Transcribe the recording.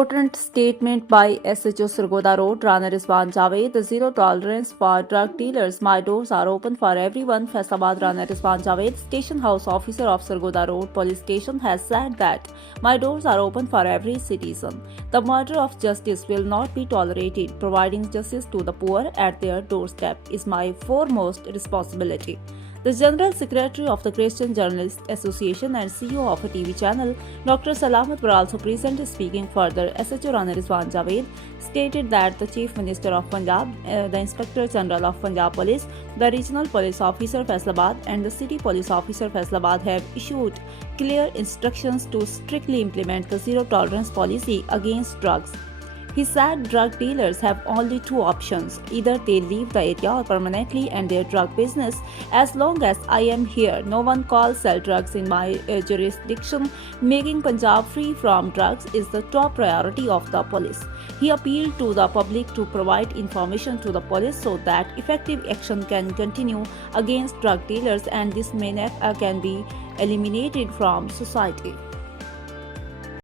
Important statement by SHO Surgoda Road, Rana Rizwan Javed. The zero tolerance for drug dealers. My doors are open for everyone. Faisalabad Rana Rizwan Javed, Station House Officer of Surgoda Road Police Station, has said that my doors are open for every citizen. The murder of justice will not be tolerated. Providing justice to the poor at their doorstep is my foremost responsibility. The General Secretary of the Christian Journalists Association and CEO of a TV channel, Dr. Salamat were also present. Speaking further, SHO Rana Rizwan Javed stated that the Chief Minister of Punjab, the Inspector General of Punjab Police, the Regional Police Officer Faisalabad and the City Police Officer Faisalabad have issued clear instructions to strictly implement the zero tolerance policy against drugs. He said drug dealers have only two options. Either they leave the area or permanently end their drug business. As long as I am here, no one can sell drugs in my jurisdiction. Making Punjab free from drugs is the top priority of the police. He appealed to the public to provide information to the police so that effective action can continue against drug dealers and this menace can be eliminated from society.